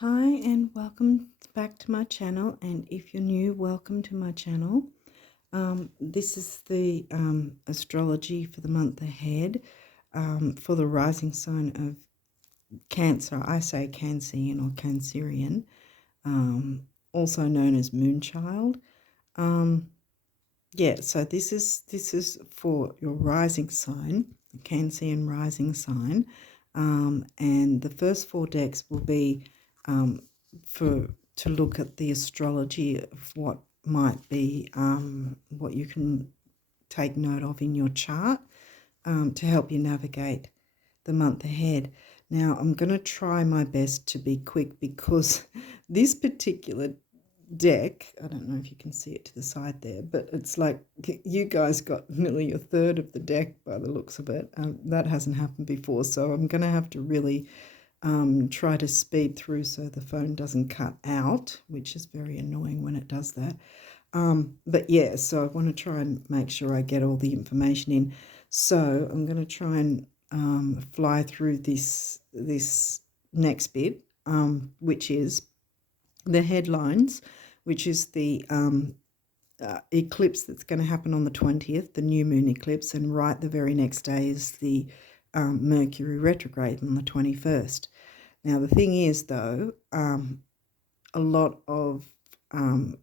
Hi and welcome back to my channel, and if you're new, welcome to my channel. This is the astrology for the month ahead for the rising sign of Cancer. I say Cancean or Cancerian, also known as Moonchild. So this is for your rising sign, Cancean rising sign, and the first four decks will be to look at the astrology of what might be what you can take note of in your chart to help you navigate the month ahead. Now I'm going to try my best to be quick because this particular deck, I don't know if you can see it to the side there, but it's like you guys got nearly a third of the deck by the looks of it. That hasn't happened before, so I'm going to have to really try to speed through so the phone doesn't cut out, which is very annoying when it does that. But yeah, so I want to try and make sure I get all the information in. So I'm going to try and fly through this next bit, which is the headlines, which is the eclipse that's going to happen on the 20th, the new moon eclipse, and right the very next day is the Mercury retrograde on the 21st. Now, the thing is, though, a lot of, I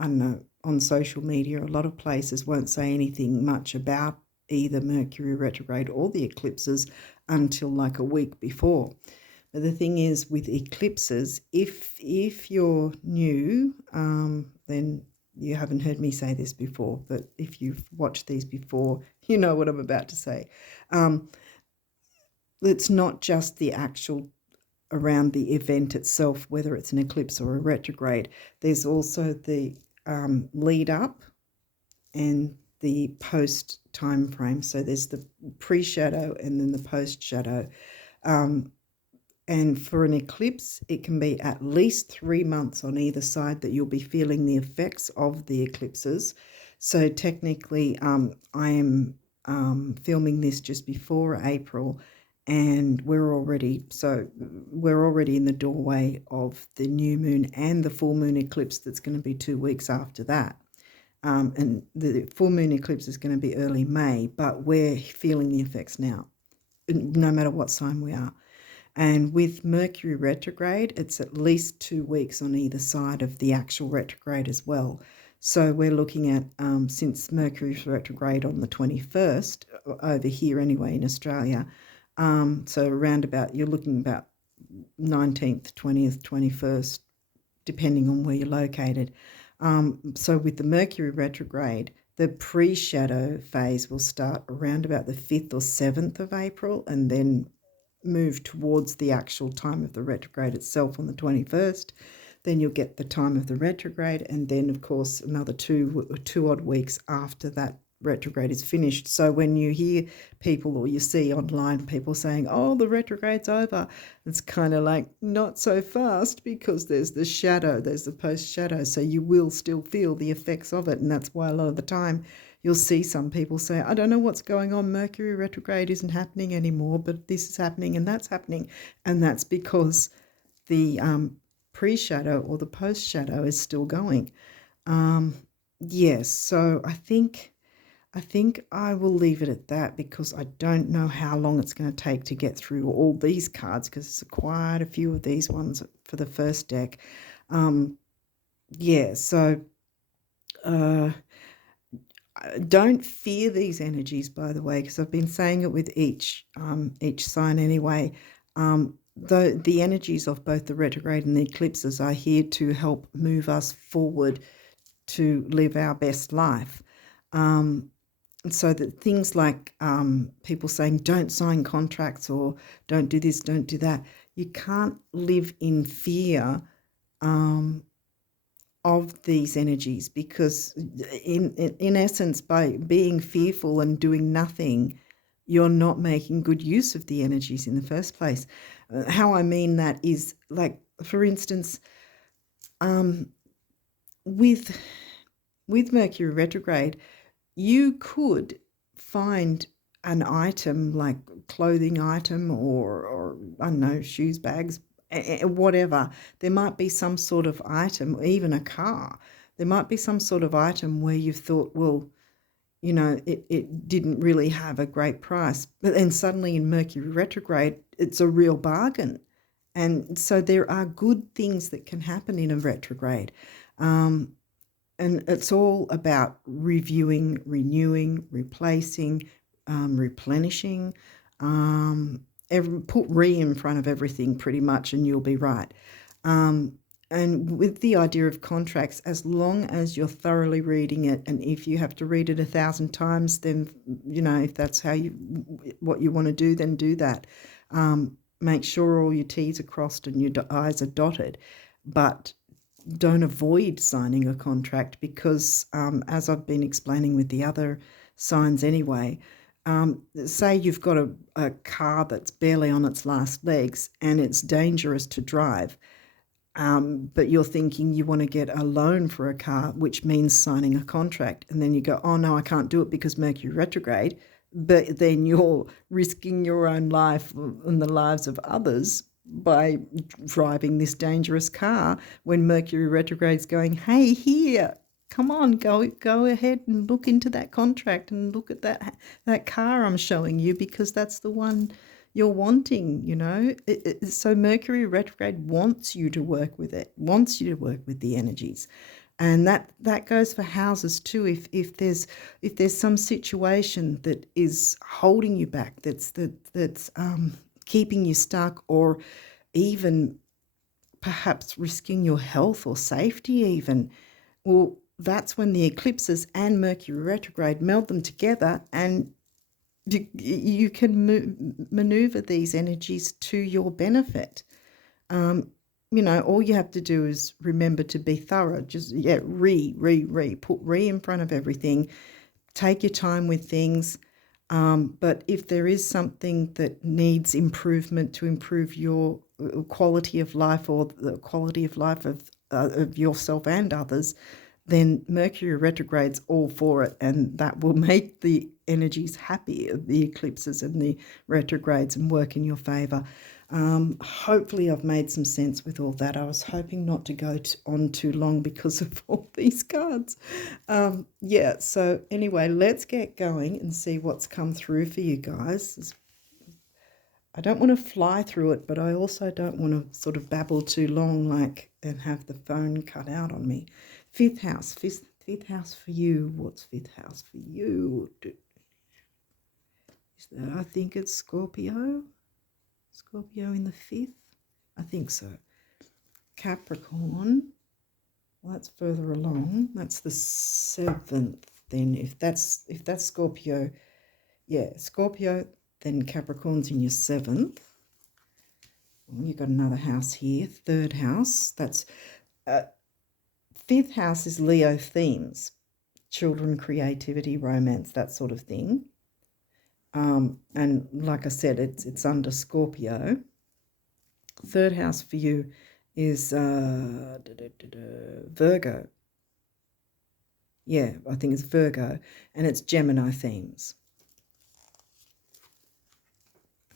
don't know, on social media, a lot of places won't say anything much about either Mercury retrograde or the eclipses until like a week before. But the thing is, with eclipses, if you're new, then you haven't heard me say this before, but if you've watched these before, you know what I'm about to say. It's not just the actual around the event itself, whether it's an eclipse or a retrograde. There's also the lead up and the post time frame. So there's the pre-shadow and then the post-shadow. And for an eclipse, it can be at least 3 months on either side that you'll be feeling the effects of the eclipses. So technically, I am filming this just before April, and we're already in the doorway of the new moon and the full moon eclipse that's going to be 2 weeks after that. And the full moon eclipse is going to be early May, but we're feeling the effects now, no matter what sign we are. And with Mercury retrograde, it's at least 2 weeks on either side of the actual retrograde as well. So we're looking at, since Mercury's retrograde on the 21st, over here anyway in Australia, so around about, you're looking about 19th, 20th, 21st, depending on where you're located. So with the Mercury retrograde, the pre-shadow phase will start around about the 5th or 7th of April and then move towards the actual time of the retrograde itself on the 21st. Then you'll get the time of the retrograde, and then of course another two odd weeks after that retrograde is finished. So when you hear people or you see online people saying, oh, the retrograde's over, it's kind of like not so fast, because there's the shadow, there's the post shadow, so you will still feel the effects of it. And that's why a lot of the time you'll see some people say, I don't know what's going on, Mercury retrograde isn't happening anymore, but this is happening and that's happening. And that's because the pre-shadow or the post-shadow is still going. Yes, so I think I will leave it at that, because I don't know how long it's going to take to get through all these cards, because it's quite a few of these ones for the first deck. Don't fear these energies, by the way, because I've been saying it with each sign anyway. The energies of both the retrograde and the eclipses are here to help move us forward to live our best life. So that things like people saying don't sign contracts or don't do this, don't do that, you can't live in fear of these energies, because in essence, by being fearful and doing nothing, you're not making good use of the energies in the first place. How I mean that is, like, for instance, with Mercury retrograde, you could find an item, like clothing item or I don't know, shoes, bags, whatever. There might be some sort of item, even a car. There might be some sort of item where you've thought, well, you know, it didn't really have a great price. But then suddenly in Mercury retrograde, it's a real bargain. And so there are good things that can happen in a retrograde. And it's all about reviewing, renewing, replacing, replenishing. Put re in front of everything pretty much and you'll be right. And with the idea of contracts, as long as you're thoroughly reading it, and if you have to read it 1,000 times, then, you know, if that's what you want to do, then do that. Make sure all your T's are crossed and your I's are dotted. But don't avoid signing a contract because, as I've been explaining with the other signs anyway, say you've got a car that's barely on its last legs and it's dangerous to drive. But you're thinking you want to get a loan for a car, which means signing a contract. And then you go, oh, no, I can't do it because Mercury retrograde. But then you're risking your own life and the lives of others by driving this dangerous car when Mercury retrograde's going, hey, here, come on, go ahead and look into that contract and look at that car I'm showing you because that's the one you're wanting, you know. So Mercury retrograde wants you to work with it, wants you to work with the energies. And that goes for houses too. If there's some situation that is holding you back, that's keeping you stuck, or even perhaps risking your health or safety even, well, that's when the eclipses and Mercury retrograde meld them together and you can maneuver these energies to your benefit. You know, all you have to do is remember to be thorough. Just, put re in front of everything. Take your time with things. But if there is something that needs improvement to improve your quality of life or the quality of life of yourself and others, then Mercury retrograde's all for it, and that will make the energies happy of the eclipses and the retrogrades and work in your favour. Hopefully I've made some sense with all that. I was hoping not to go on too long because of all these cards. Yeah, so anyway, let's get going and see what's come through for you guys. I don't want to fly through it, but I also don't want to sort of babble too long and have the phone cut out on me. Fifth house for you. What's fifth house for you? Is that, I think it's Scorpio. Scorpio in the fifth? I think so. Capricorn. Well, that's further along. That's the seventh then. If that's Scorpio, yeah, Scorpio, then Capricorn's in your seventh. You've got another house here, third house. That's fifth house is Leo themes, children, creativity, romance, that sort of thing. And like I said, it's under Scorpio. Third house for you is Virgo. Yeah, I think it's Virgo, and it's Gemini themes.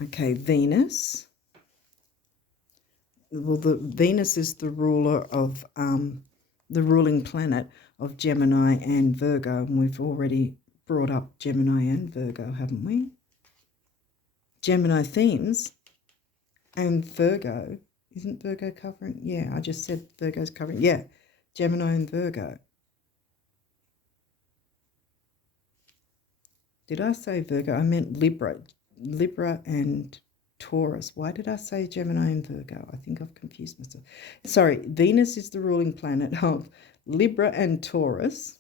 Okay, Venus. Well, the Venus is the ruler of the ruling planet of Gemini and Virgo, and we've already brought up Gemini and Virgo, haven't we? Gemini themes and Virgo. Isn't Virgo covering? Yeah, I just said Virgo's covering. Yeah, Gemini and Virgo. Did I say Virgo? I meant Libra. Libra and Taurus. Why did I say Gemini and Virgo? I think I've confused myself. Sorry, Venus is the ruling planet of Libra and Taurus.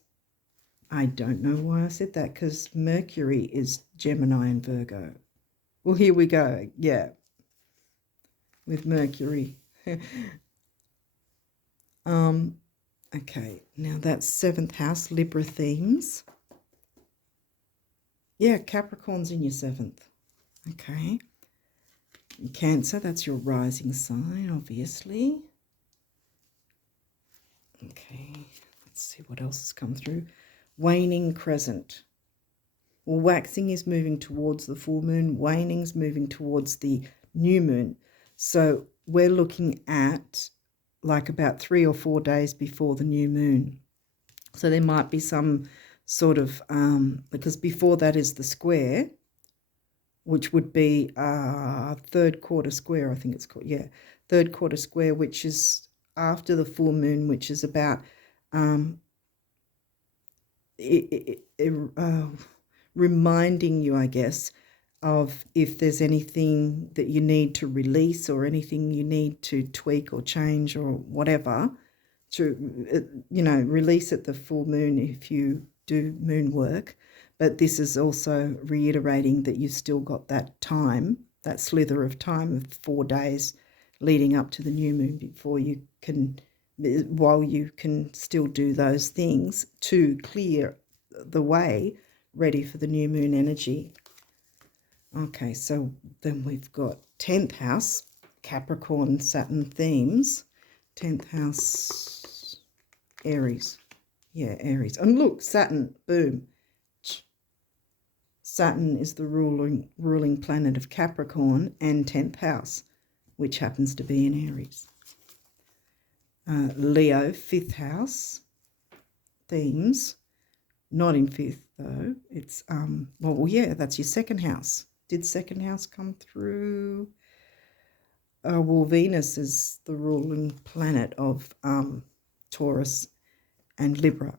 I don't know why I said that, because Mercury is Gemini and Virgo. Well, here we go. Yeah, with Mercury. Okay, now that's seventh house, Libra themes. Yeah, Capricorn's in your seventh. Okay. Cancer, that's your rising sign, obviously. Okay, let's see what else has come through. Waning crescent. Well, waxing is moving towards the full moon. Waning's moving towards the new moon. So we're looking at like about 3 or 4 days before the new moon. So there might be some sort of, because before that is the square, which would be third quarter square, I think it's called, yeah, third quarter square, which is after the full moon, which is about reminding you, I guess, of if there's anything that you need to release or anything you need to tweak or change or whatever, to, release at the full moon if you do moon work. But this is also reiterating that you've still got that time, that slither of time of 4 days leading up to the new moon before you can, while you can still do those things to clear the way ready for the new moon energy. Okay, so then we've got 10th house, Capricorn, Saturn themes. 10th house, Aries. Yeah, Aries. And look, Saturn, boom. Saturn is the ruling planet of Capricorn and 10th house, which happens to be in Aries. Leo, 5th house, themes. Not in 5th, though. It's, well, yeah, that's your 2nd house. Did 2nd house come through? Well, Venus is the ruling planet of Taurus and Libra.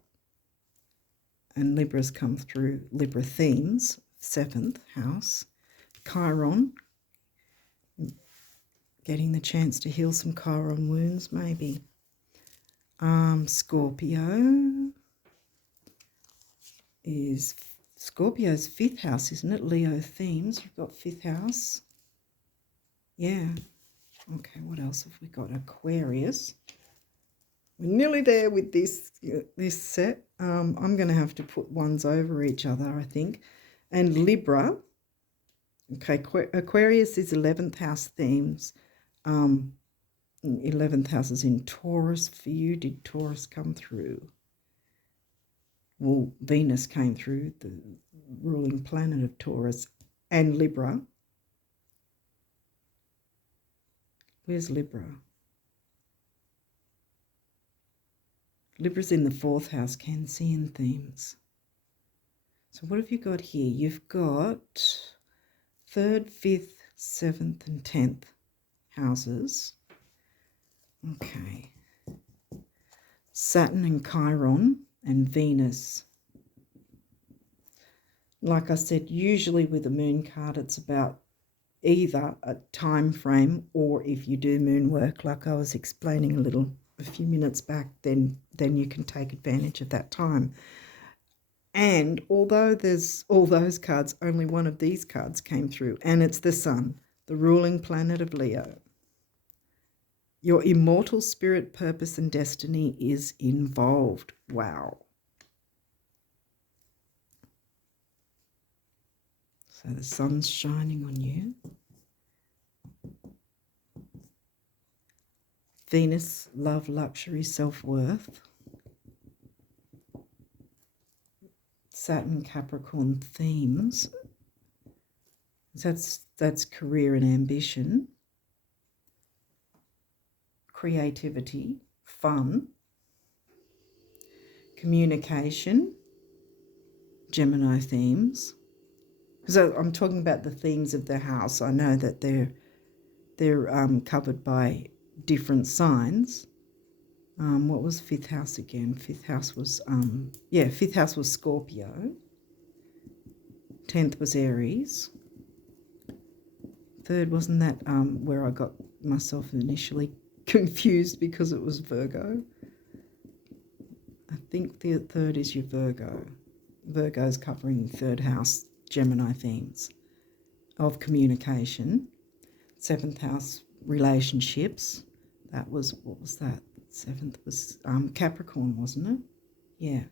And Libra's come through Libra themes, 7th house. Chiron, getting the chance to heal some Chiron wounds, maybe. Scorpio is Scorpio's 5th house, isn't it? Leo themes. You've got 5th house. Yeah. Okay, what else have we got? Aquarius. We're nearly there with this set. I'm going to have to put ones over each other, I think. And Libra. Okay, Aquarius is 11th house themes. 11th house is in Taurus for you. Did Taurus come through? Well, Venus came through, the ruling planet of Taurus and Libra. Where's Libra? Libra's in the 4th house, Cancean themes. So what have you got here? You've got 3rd, 5th, 7th and 10th houses. Okay. Saturn and Chiron and Venus. Like I said, usually with a moon card, it's about either a time frame, or if you do moon work, like I was explaining a few minutes back, then you can take advantage of that time. And although there's all those cards, only one of these cards came through, and it's the Sun, the ruling planet of Leo. Your immortal spirit, purpose and destiny is involved. Wow. So the sun's shining on you. Venus, love, luxury, self-worth. Saturn, Capricorn themes. That's career and ambition. Creativity, fun. Communication, Gemini themes. Because I'm talking about the themes of the house. I know that they're covered by different signs. What was 5th house again? 5th house was 5th house was Scorpio. 10th was Aries. 3rd, wasn't that where I got myself initially confused because it was Virgo? I think the 3rd is your Virgo. Virgo's covering the 3rd house, Gemini themes of communication. 7th house, relationships. That was, what was that? 7th was Capricorn, wasn't it? Yeah.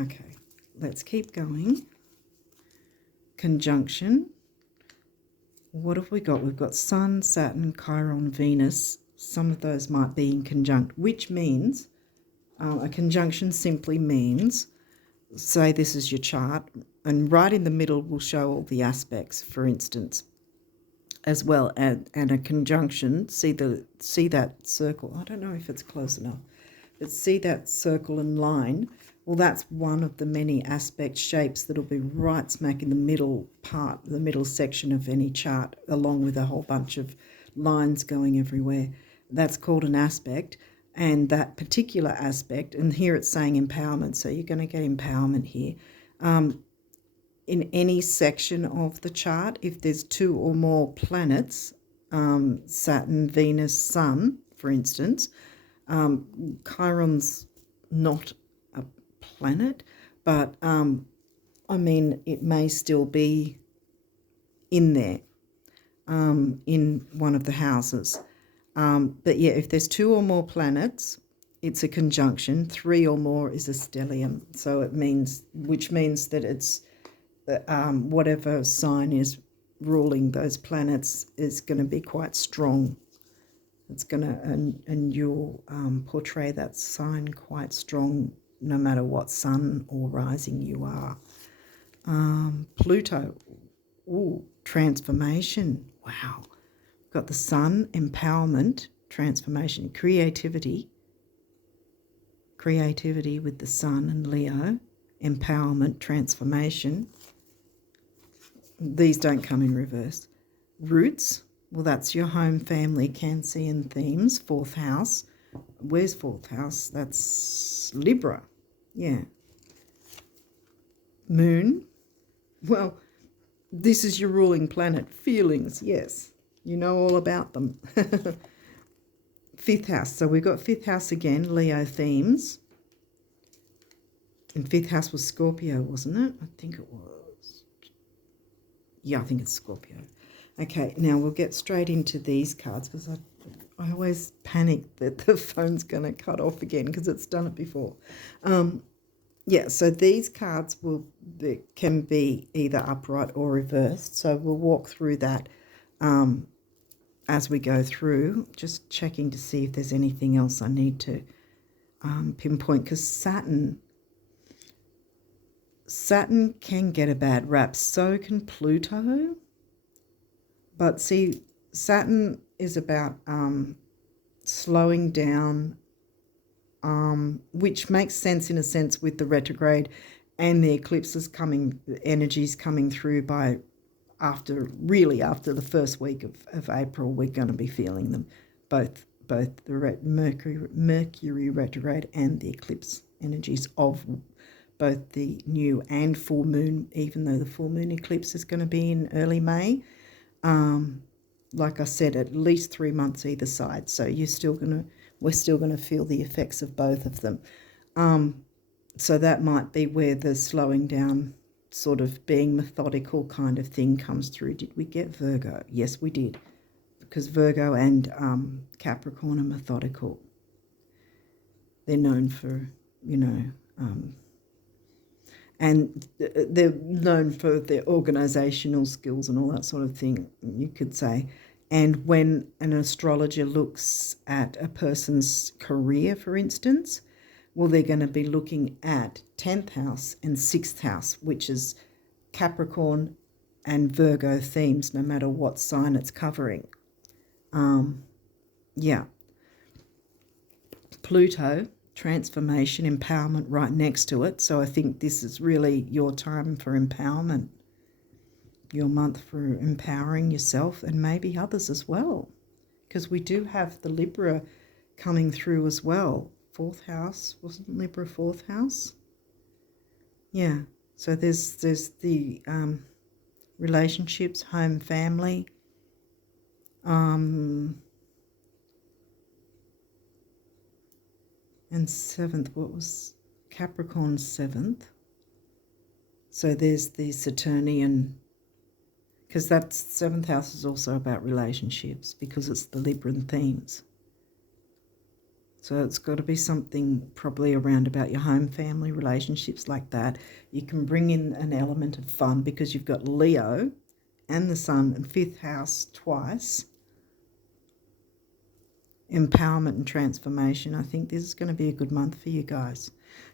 Okay, let's keep going. Conjunction. What have we got? We've got Sun, Saturn, Chiron, Venus. Some of those might be in conjunct, which means a conjunction simply means, say this is your chart, and right in the middle will show all the aspects. For instance, as well, and a conjunction. See that circle? I don't know if it's close enough, but see that circle and line? Well, that's one of the many aspect shapes that'll be right smack in the middle part, the middle section of any chart, along with a whole bunch of lines going everywhere. That's called an aspect, and that particular aspect, and here it's saying empowerment, so you're going to get empowerment here. In any section of the chart, if there's 2 or more planets, Saturn, Venus, Sun, for instance, Chiron's not a planet, but I mean, it may still be in there, in one of the houses. But yeah, if there's 2 or more planets, it's a conjunction. 3 or more is a stellium. So it means, which means that it's whatever sign is ruling those planets is going to be quite strong. It's going to, and you'll portray that sign quite strong no matter what sun or rising you are. Pluto, ooh, transformation. Wow. Got the sun, empowerment, transformation, creativity with the sun and Leo, empowerment, transformation. These don't come in reverse. Roots, well, that's your home, family, Cancean themes, 4th house. Where's 4th house? That's Libra. Yeah. Moon, well, this is your ruling planet. Feelings, yes. You know all about them. 5th house. So we've got 5th house again, Leo themes. And 5th house was Scorpio, wasn't it? I think it was. Yeah, I think it's Scorpio. Okay, now we'll get straight into these cards because I always panic that the phone's going to cut off again because it's done it before. Yeah, so these cards can be either upright or reversed. So we'll walk through that as we go through, just checking to see if there's anything else I need to pinpoint, because Saturn can get a bad rap, so can Pluto. But see, Saturn is about slowing down, which makes sense in a sense with the retrograde and the eclipses energies coming through after the first week of April. We're going to be feeling them, both the Mercury retrograde and the eclipse energies of both the new and full moon, even though the full moon eclipse is going to be in early May. Like I said, at least 3 months either side. So we're still going to feel the effects of both of them. So that might be where the slowing down, sort of being methodical kind of thing comes through. Did we get Virgo? Yes, we did. Because Virgo and Capricorn are methodical. They're known for, and they're known for their organisational skills and all that sort of thing, you could say. And when an astrologer looks at a person's career, for instance, well, they're going to be looking at 10th house and 6th house, which is Capricorn and Virgo themes, no matter what sign it's covering. Yeah. Pluto, transformation, empowerment right next to it. So I think this is really your time for empowerment, your month for empowering yourself and maybe others as well, because we do have the Libra coming through as well. 4th house, wasn't Libra 4th house? Yeah, so there's the relationships, home, family, and 7th, what was Capricorn's 7th? So there's the Saturnian, because that 7th house is also about relationships because it's the Libran themes. So it's got to be something probably around about your home, family, relationships like that. You can bring in an element of fun because you've got Leo and the Sun and 5th house twice. Empowerment and transformation. I think this is going to be a good month for you guys.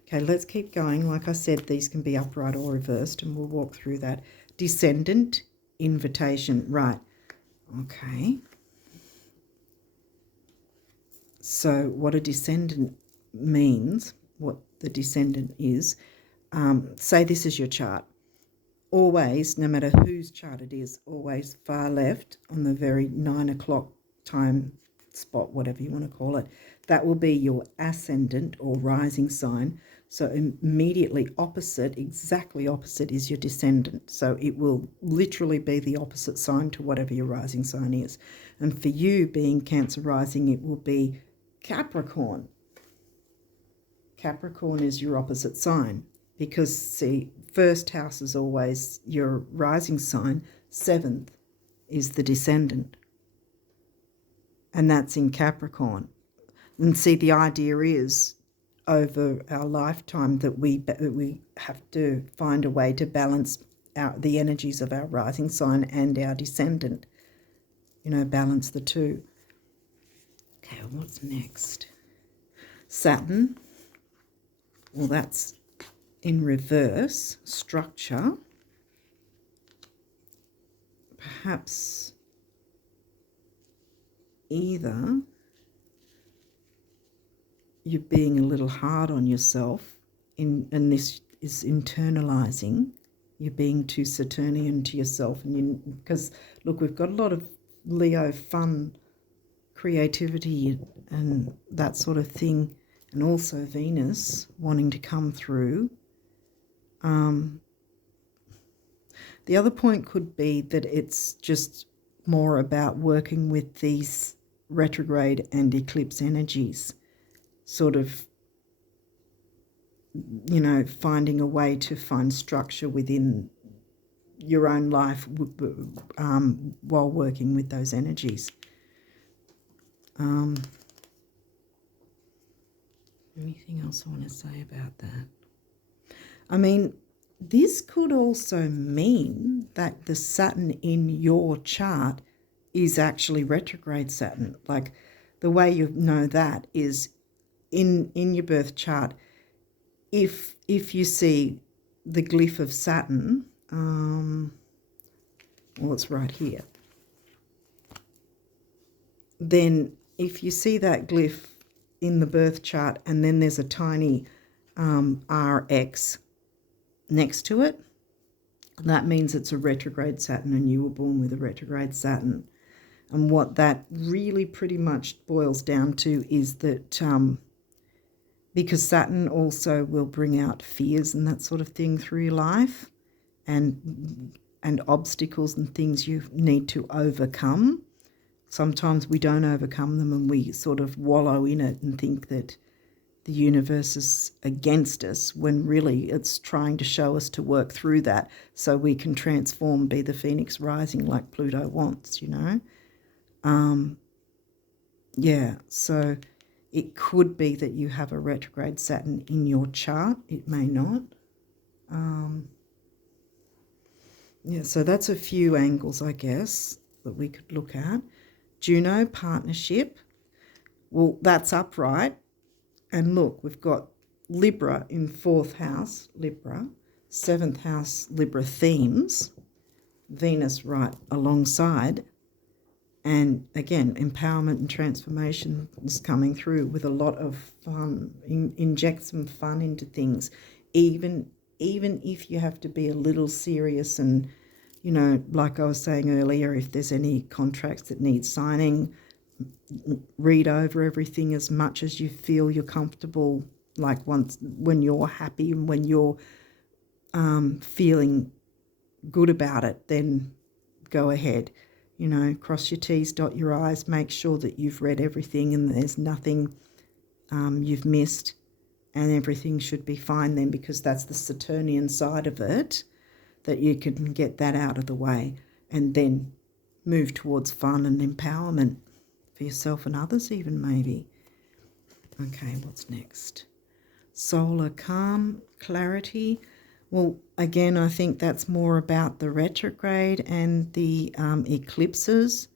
Okay, let's keep going. Like I said, these can be upright or reversed, and we'll walk through that. Descendant, invitation. Right. Okay. So what a descendant means, what the descendant is, say this is your chart. Always, no matter whose chart it is, always far left on the very 9 o'clock time spot, whatever you want to call it, that will be your ascendant or rising sign. So immediately opposite, exactly opposite, is your descendant. So it will literally be the opposite sign to whatever your rising sign is. And for you being Cancer rising, it will be Capricorn. Capricorn is your opposite sign because, see, first house is always your rising sign, seventh is the descendant, and that's in Capricorn. And see, the idea is over our lifetime that we have to find a way to balance the energies of our rising sign and our descendant, balance the two. Okay, what's next? Saturn. Well, that's in reverse structure. Perhaps either you're being a little hard on yourself, and this is internalizing. You're being too Saturnian to yourself, because look, we've got a lot of Leo fun, creativity, and that sort of thing, and also Venus wanting to come through. The other point could be that it's just more about working with these retrograde and eclipse energies, sort of, finding a way to find structure within your own life while working with those energies. Anything else I want to say about that? I mean, this could also mean that the Saturn in your chart is actually retrograde Saturn. Like, the way you know that is in your birth chart, if you see the glyph of Saturn, well, it's right here. Then if you see that glyph in the birth chart and then there's a tiny RX next to it, that means it's a retrograde Saturn and you were born with a retrograde Saturn. And what that really pretty much boils down to is that because Saturn also will bring out fears and that sort of thing through your life, and obstacles and things you need to overcome. Sometimes we don't overcome them and we sort of wallow in it and think that the universe is against us, when really it's trying to show us to work through that so we can transform, be the phoenix rising like Pluto wants, Yeah, so it could be that you have a retrograde Saturn in your chart. It may not. Yeah, so that's a few angles, I guess, that we could look at. Juno, partnership. Well, that's upright. And look, we've got Libra in 4th house, Libra, 7th house, Libra themes, Venus right alongside. And again, empowerment and transformation is coming through with a lot of fun. Inject some fun into things, even if you have to be a little serious and, like I was saying earlier, if there's any contracts that need signing, read over everything as much as you feel you're comfortable, like when you're happy and when you're feeling good about it, then go ahead. Cross your T's, dot your I's, make sure that you've read everything and there's nothing you've missed, and everything should be fine then, because that's the Saturnian side of it, that you can get that out of the way and then move towards fun and empowerment for yourself and others even, maybe. Okay, what's next? Solar calm, clarity. Well, again, I think that's more about the retrograde and the eclipses,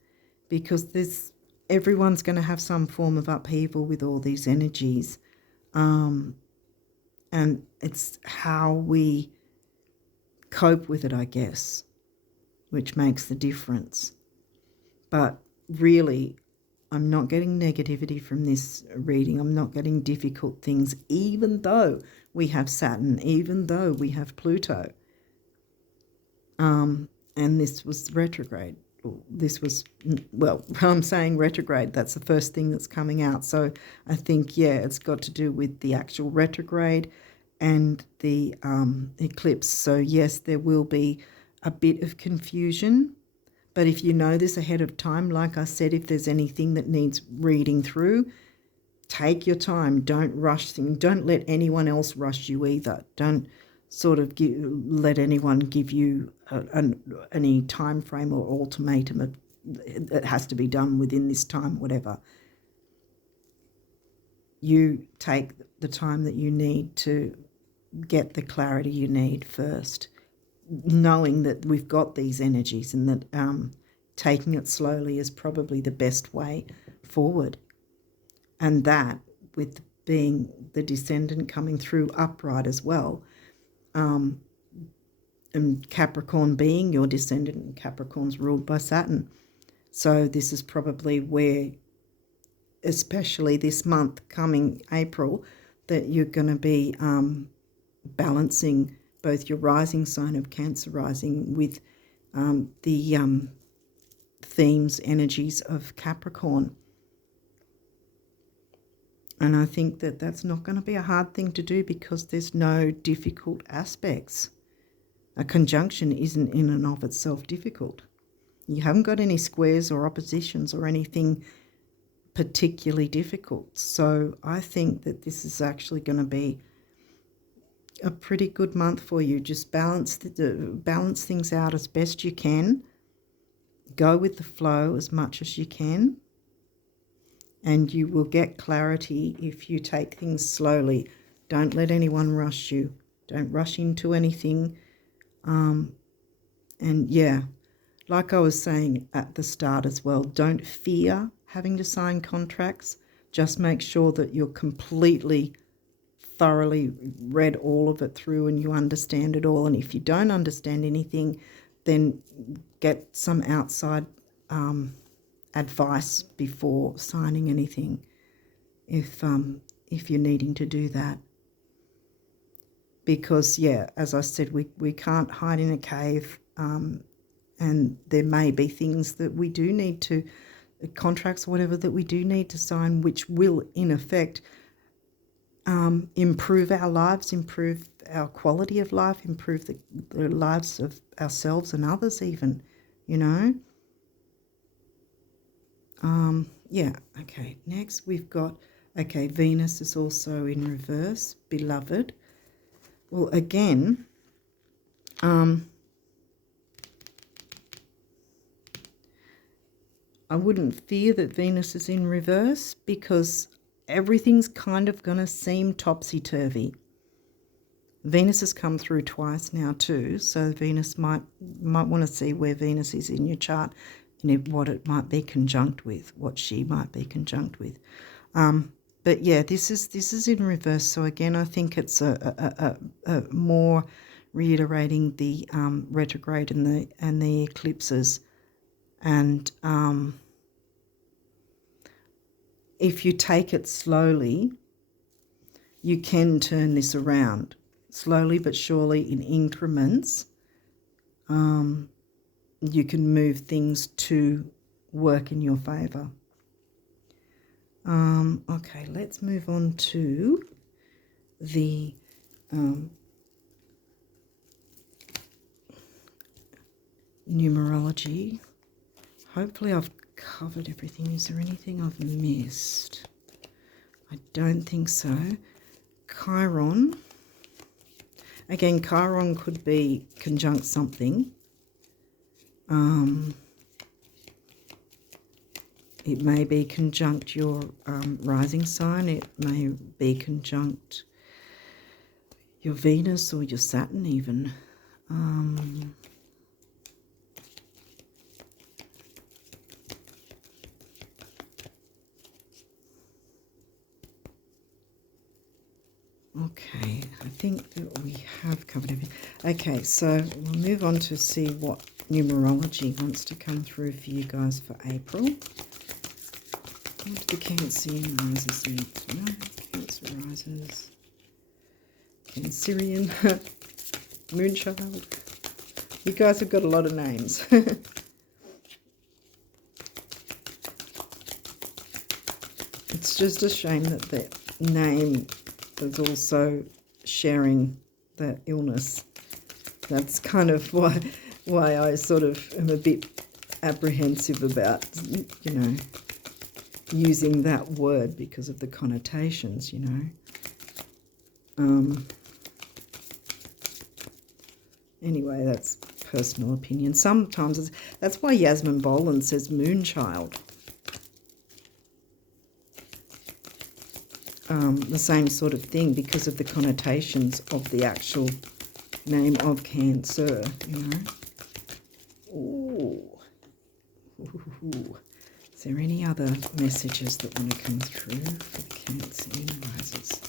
because everyone's going to have some form of upheaval with all these energies. And it's how we cope with it, I guess, which makes the difference. But really, I'm not getting negativity from this reading. I'm not getting difficult things, even though we have Saturn, even though we have Pluto. And this was retrograde. This was, well, I'm saying retrograde. That's the first thing that's coming out. So I think, yeah, it's got to do with the actual retrograde and the eclipse. So, yes, there will be a bit of confusion. But if you know this ahead of time, like I said, if there's anything that needs reading through, take your time. Don't rush things. Don't let anyone else rush you either. Don't sort of let anyone give you any time frame or ultimatum. It has to be done within this time, whatever. You take the time that you need to get the clarity you need first, knowing that we've got these energies and that taking it slowly is probably the best way forward. And that, with being the descendant coming through upright as well, and Capricorn being your descendant, and Capricorn's ruled by Saturn. So this is probably where, especially this month coming April, that you're going to be balancing both your rising sign of Cancer rising with the themes, energies of Capricorn. And I think that that's not going to be a hard thing to do because there's no difficult aspects. A conjunction isn't in and of itself difficult. You haven't got any squares or oppositions or anything particularly difficult. So I think that this is actually going to be a pretty good month for you. Just balance things out as best you can. Go with the flow as much as you can. And you will get clarity if you take things slowly. Don't let anyone rush you. Don't rush into anything. And yeah, like I was saying at the start as well, don't fear having to sign contracts. Just make sure that you're completely, thoroughly read all of it through and you understand it all. And if you don't understand anything, then get some outside advice before signing anything, if you're needing to do that. Because, yeah, as I said, we can't hide in a cave, and there may be things that we do need to, contracts or whatever, that we do need to sign, which will, in effect, improve our lives, improve our quality of life, improve the lives of ourselves and others even, you know. Yeah, okay, next we've got, okay, Venus is also in reverse, beloved. Well, again, I wouldn't fear that Venus is in reverse because everything's kind of going to seem topsy-turvy. Venus has come through twice now too, so Venus might want to see where Venus is in your chart and what it might be conjunct with, what she might be conjunct with. But yeah, this is in reverse. So again, I think it's a more reiterating the retrograde and the eclipses. And if you take it slowly, you can turn this around slowly but surely in increments. You can move things to work in your favour. Okay, let's move on to the numerology. Hopefully I've covered everything. Is there anything I've missed? I don't think so. Chiron. Again, Chiron could be conjunct something. It may be conjunct your rising sign. It may be conjunct your Venus or your Saturn even. Okay, I think that we have covered everything. Okay, so we'll move on to see what numerology wants to come through for you guys for April? What do the Cancean risers need to know? Cancer risers. Cancerian. Moonchild. You guys have got a lot of names. It's just a shame that the name is also sharing the illness. That's kind of why I sort of am a bit apprehensive about, you know, using that word because of the connotations, you know. Anyway, that's personal opinion. Sometimes that's why Yasmin Boland says Moonchild. The same sort of thing because of the connotations of the actual name of Cancer, you know. Ooh. Ooh. Is there any other messages that want to come through for the Cancean risers?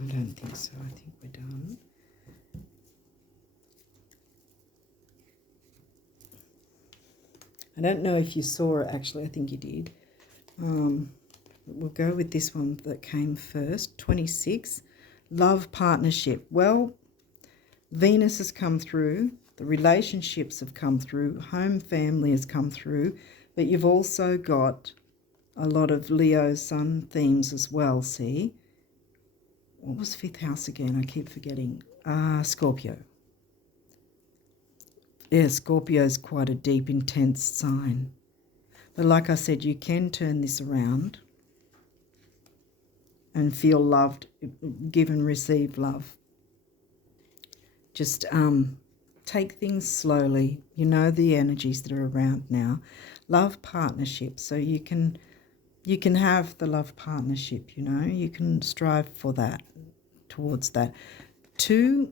I don't think so. I think we're done. I don't know if you saw it, actually. I think you did. We'll go with this one that came first. 26. Love partnership. Well, Venus has come through. The relationships have come through. Home family has come through. But you've also got a lot of Leo sun themes as well, see? What was 5th house again? I keep forgetting. Scorpio. Yeah, Scorpio is quite a deep, intense sign. But like I said, you can turn this around and feel loved, give and receive love. Just take things slowly. You know the energies that are around now. Love partnership. So you can have the love partnership, you know. You can strive for that, towards that. 2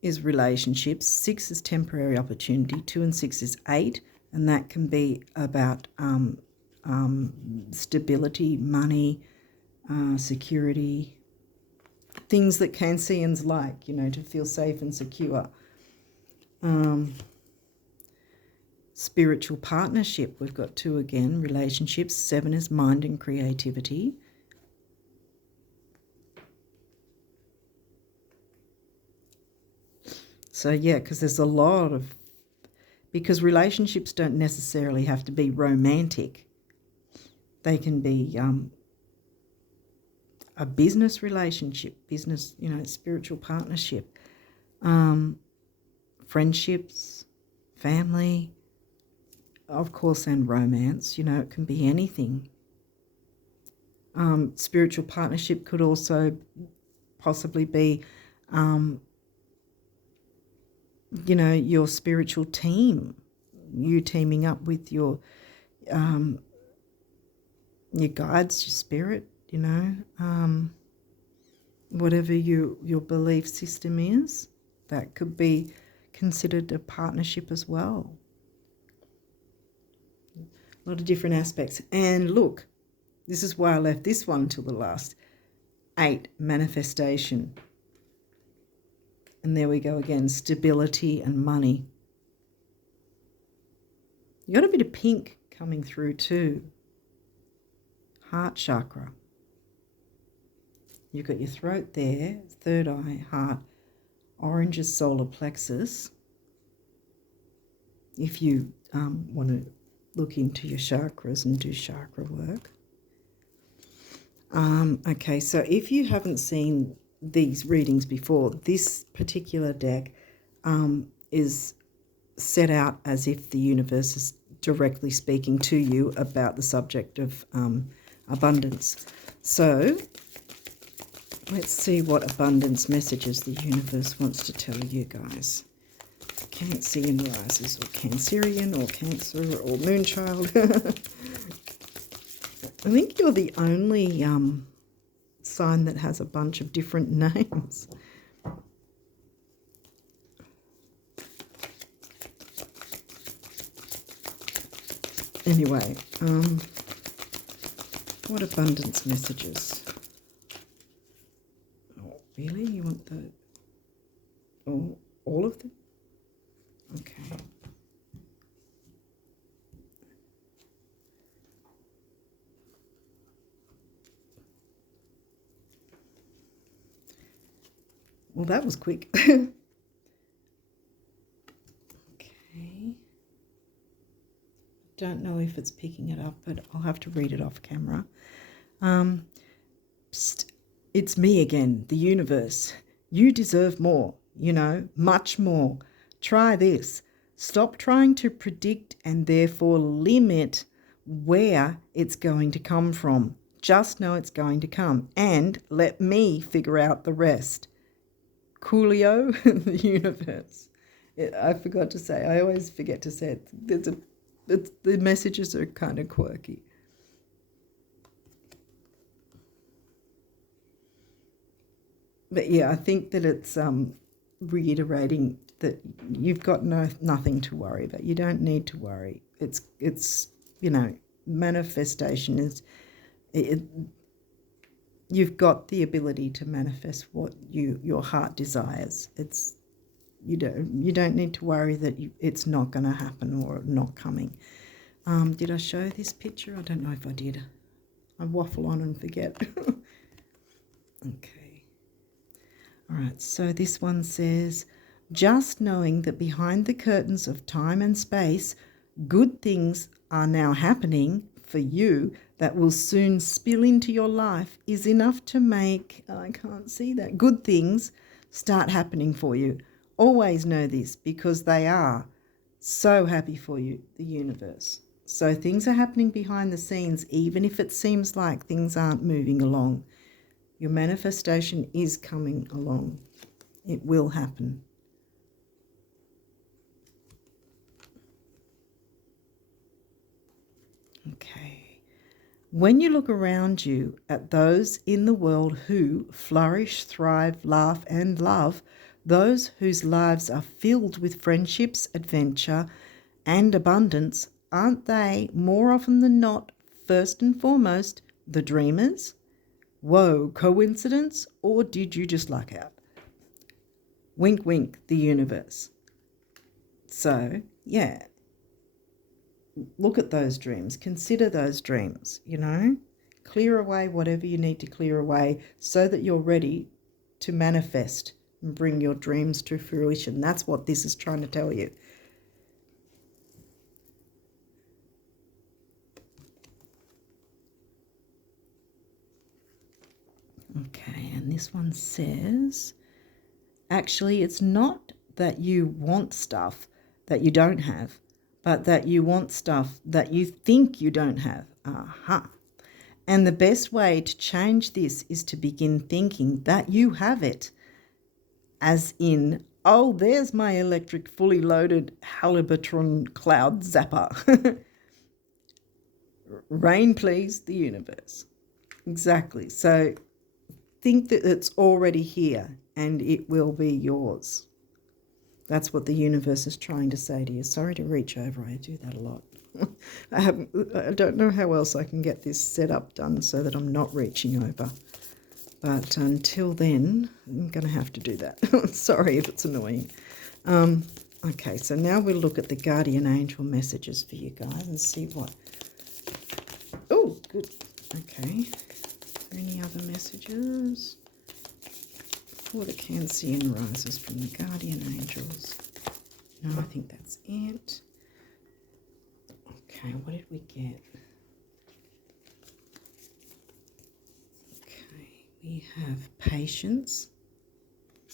is relationships. 6 is temporary opportunity. 2 and 6 is 8. And that can be about stability, money, security, things that Canceans like, you know, to feel safe and secure. Spiritual partnership, we've got 2 again. Relationships. 7 is mind and creativity. So, yeah, because there's a lot of, because relationships don't necessarily have to be romantic. They can be a business relationship, business, you know, spiritual partnership, friendships, family, of course, and romance. You know, it can be anything. Spiritual partnership could also possibly be, you know, your spiritual team, you teaming up with your guides, your spirit, you know, whatever your belief system is, that could be considered a partnership as well. A lot of different aspects. And look, this is why I left this one till the last. 8, manifestation. And there we go again, stability and money. You got a bit of pink coming through too. Heart chakra. You've got your throat there, 3rd eye, heart. Orange is solar plexus. If you want to look into your chakras and do chakra work. Okay, so if you haven't seen these readings before, this particular deck is set out as if the universe is directly speaking to you about the subject of abundance. So let's see what abundance messages the universe wants to tell you guys. Cancean risers, or Cancerian, or Cancer, or Moonchild. I think you're the only sign that has a bunch of different names. Anyway, what abundance messages? Oh, really? You want the... Oh, all of them? Well, that was quick. Okay. Don't know if it's picking it up, but I'll have to read it off camera. Psst, it's me again, the universe. You deserve more, much more. Try this. Stop trying to predict and therefore limit where it's going to come from. Just know it's going to come and let me figure out the rest. Coolio, the universe. I forgot to say, I always forget to say it. The messages are kind of quirky. But yeah, I think that it's reiterating that you've got nothing to worry about. You don't need to worry. It's manifestation is you've got the ability to manifest what your heart desires. You don't need to worry that it's not going to happen or not coming. Did I show this picture? I don't know if I did. I waffle on and forget. Okay. All right, so this one says, just knowing that behind the curtains of time and space, good things are now happening for you that will soon spill into your life is enough to make, I can't see that, good things start happening for you. Always know this because they are so happy for you, the universe. So things are happening behind the scenes, even if it seems like things aren't moving along. Your manifestation is coming along. It will happen. Okay. When you look around you at those in the world who flourish, thrive, laugh, and love, those whose lives are filled with friendships, adventure, and abundance, aren't they more often than not, first and foremost, the dreamers? Whoa, coincidence? Or did you just luck out? Wink, wink, the universe. So, yeah, look at those dreams. Consider those dreams, Clear away whatever you need to clear away so that you're ready to manifest and bring your dreams to fruition. That's what this is trying to tell you. Okay, and this one says, actually, it's not that you want stuff that you don't have, but that you want stuff that you think you don't have. Aha. And the best way to change this is to begin thinking that you have it. As in, oh, there's my electric fully loaded Haliburton cloud zapper. Rain, please, the universe. Exactly. So think that it's already here and it will be yours. That's what the universe is trying to say to you. Sorry to reach over. I do that a lot. I don't know how else I can get this setup done so that I'm not reaching over. But until then, I'm going to have to do that. Sorry if it's annoying. Okay, so now we'll look at the guardian angel messages for you guys and see what... Oh, good. Okay. Any other messages for the Cancean rises from the guardian angels? No, I think that's it. Okay, what did we get? Okay, we have patience.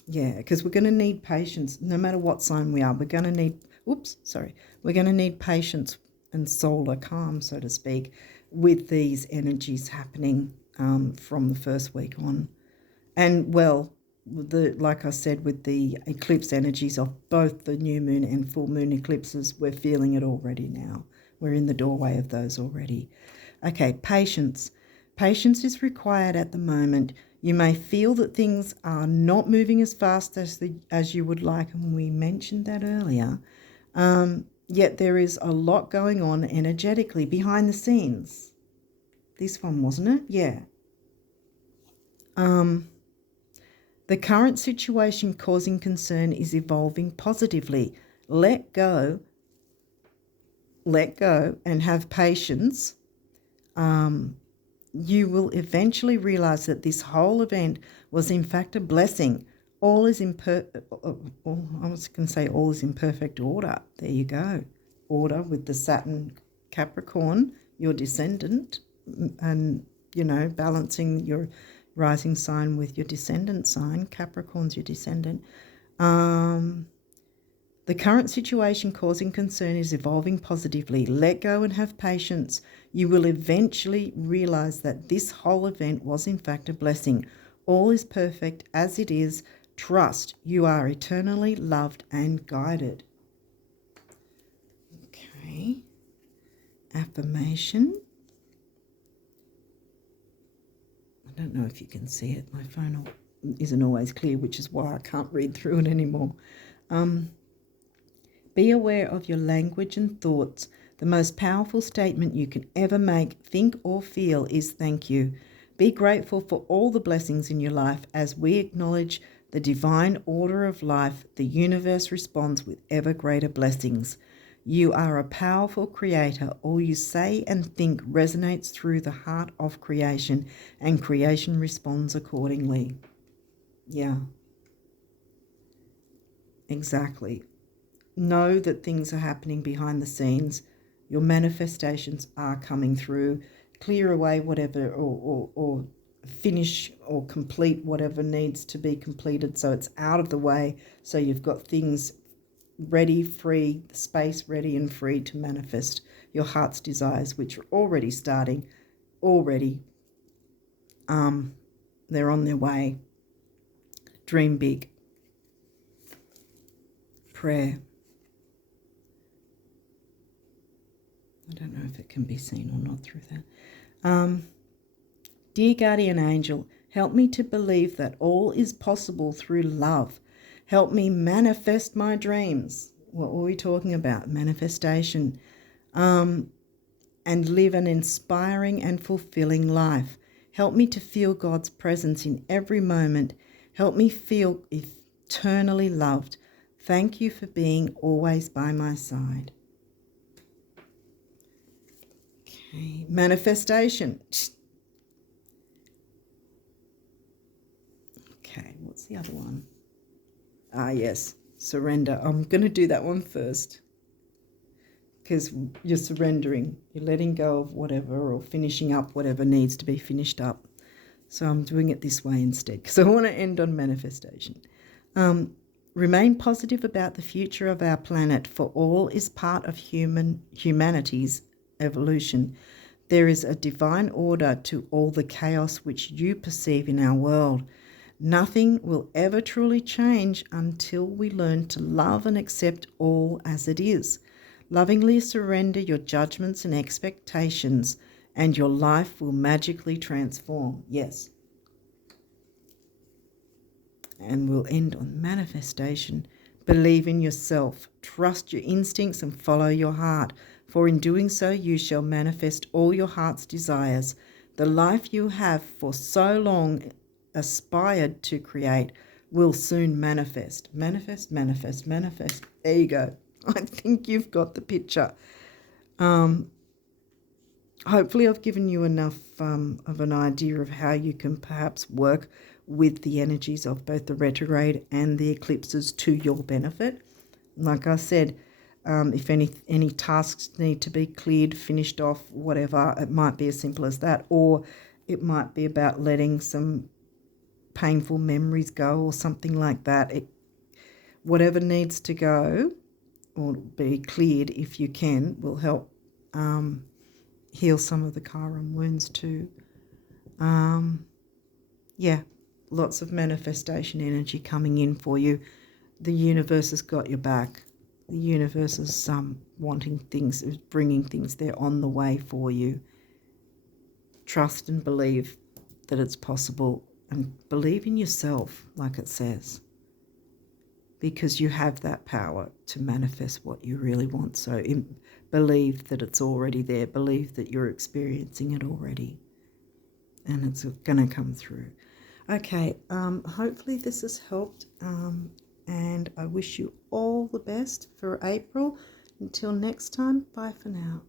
Yeah, because we're going to need patience no matter what sign we are. We're going to need, we're going to need patience and solar calm, so to speak, with these energies happening from the first week on. And, well, like I said, with the eclipse energies of both the new moon and full moon eclipses, we're feeling it already now. We're in the doorway of those already. Okay, patience. Patience is required at the moment. You may feel that things are not moving as fast as you would like, and we mentioned that earlier. Yet there is a lot going on energetically behind the scenes. This one, wasn't it? Yeah. The current situation causing concern is evolving positively. Let go and have patience. You will eventually realize that this whole event was in fact a blessing. All is in I was going to say all is in perfect order. There you go. Order with the Saturn Capricorn, your descendant, and, you know, balancing your rising sign with your descendant sign. Capricorn's your descendant. The current situation causing concern is evolving positively. Let go and have patience. You will eventually realize that this whole event was in fact a blessing. All is perfect as it is. Trust. You are eternally loved and guided. Okay. Affirmation. I don't know if you can see it. My phone isn't always clear, which is why I can't read through it anymore. Be aware of your language and thoughts. The most powerful statement you can ever make, think or feel is thank you. Be grateful for all the blessings in your life. As we acknowledge the divine order of life, the universe responds with ever greater blessings. You are a powerful creator. All you say and think resonates through the heart of creation, and creation responds accordingly. Yeah. Exactly. Know that things are happening behind the scenes. Your manifestations are coming through. Clear away whatever or finish or complete whatever needs to be completed so it's out of the way, so you've got things ready, free, space ready and free to manifest your heart's desires, which are already starting, already. They're on their way. Dream big. Prayer. I don't know if it can be seen or not through that. Dear guardian angel, help me to believe that all is possible through love. Help me manifest my dreams. What were we talking about? Manifestation. And live an inspiring and fulfilling life. Help me to feel God's presence in every moment. Help me feel eternally loved. Thank you for being always by my side. Okay, manifestation. Okay, what's the other one? Yes, surrender. I'm going to do that one first because you're surrendering. You're letting go of whatever or finishing up whatever needs to be finished up. So I'm doing it this way instead because I want to end on manifestation. Remain positive about the future of our planet, for all is part of humanity's evolution. There is a divine order to all the chaos which you perceive in our world. Nothing will ever truly change until we learn to love and accept all as it is. Lovingly surrender your judgments and expectations, and your life will magically transform. Yes. And we'll end on manifestation. Believe in yourself. Trust your instincts and follow your heart. For in doing so, you shall manifest all your heart's desires. The life you have for so long aspired to create will soon manifest. Manifest, manifest, manifest. There you go. I think you've got the picture. Hopefully I've given you enough of an idea of how you can perhaps work with the energies of both the retrograde and the eclipses to your benefit. Like I said, if any tasks need to be cleared, finished off, whatever, it might be as simple as that, or it might be about letting some painful memories go or something like that. Whatever needs to go or be cleared, if you can, will help heal some of the Chiron wounds too. Yeah, lots of manifestation energy coming in for you. The universe has got your back. The universe is wanting things, is bringing things. They're on the way for you. Trust and believe that it's possible, and believe in yourself, like it says, because you have that power to manifest what you really want. So believe that it's already there. Believe that you're experiencing it already, and it's going to come through. Okay, hopefully this has helped, and I wish you all the best for April. Until next time, bye for now.